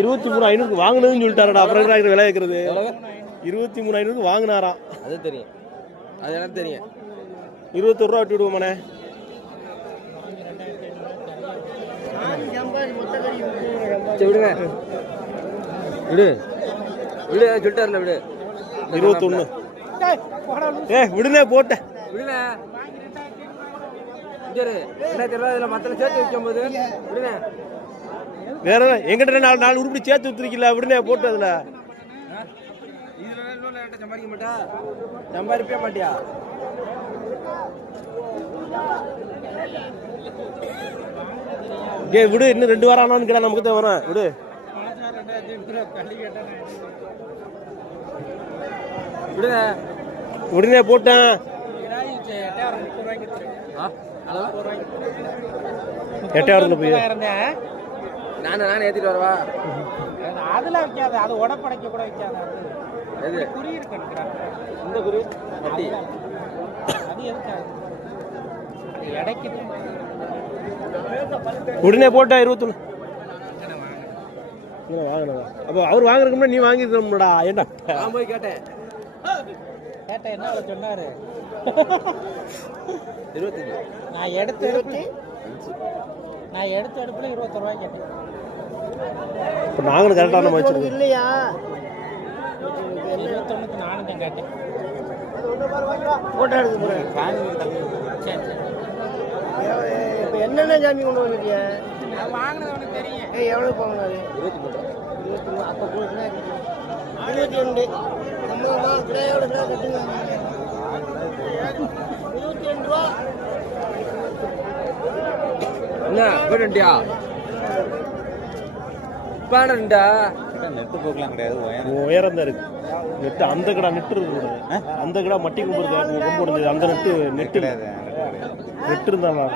23,500 வாங்கினதுன்னு சொல்லிட்டாரடா. அப்புறம் விலை வைக்கிறது 23,500 வாங்கினாராம். அது தெரியும், அது எனக்கு தெரியும். 21 ரூபா விட்டு விடுவோமாண்ணே. விடுங்க, விடு விடு சொல்லிட்டாருல, விடு. 21 விடுனே போட்ட விடுங்க. என்ன தெரியல, மத்தல சேர்த்து வைக்கும் போது விடுங்க. வேற எங்கிட்ட நாலு உருப்படி சேர்த்து வித்துருக்கல, விடுனே போட்டு. அதுல சம்பாதிக்க மாட்டா, சம்பாதிப்பே மாட்டியா? விடு, இன்னும் 2 வாரம் ஆனான்னு கேட்டா நமக்கு தான் வரும். விடு விடுங்க, உடனே போட்டேன். 8,000 போய் நானே ஏத்திட்டு வரவா? அதுல வைக்காது, அது உடப்படைக்க கூட வைக்காது. குறியீடு இந்த குறி வட்டி அது எதுக்காது எடைக்கு உடனே போட்டா 21 வாங்கினதா? அப்ப அவர் வாங்குறதுக்கு முன்னாடி நீ வாங்கிருக்கணும்டா. ஏண்டா நான் போய் கேட்டேன் என்ன சொன்னாரு? 25. நான் எடுத்த எடுப்புல 21 ரூபாய் கேட்டேன். நாங்களும் கரெக்டான வச்சிருக்கோம் இல்லையா? 21க்கு நானும் தான் கேட்டேன். போட்டோ எடுக்க போறேன். சரி சரி. இப்போ என்னென்ன ஜாமி கொண்டு வந்துட்டியா? வாங்கினது உனக்கு தெரியும். எவ்வளோ போங்கண்ணாரு? 23. அப்போ போட்டுனா 22. நம்ம கிடாயோட கிடா கட்டுங்க. 22 ரூபா. என்ன போயிட்டியா? பாடண்டா நெட்டு போக்கலாம் கிடையாது, உயரம் தான் இருக்கு. நெட்டு அந்த கடை நெட்டு இருக்கு. அந்த கடை மட்டி கும்பிடுது, அந்த நெட்டு இருந்தாலும்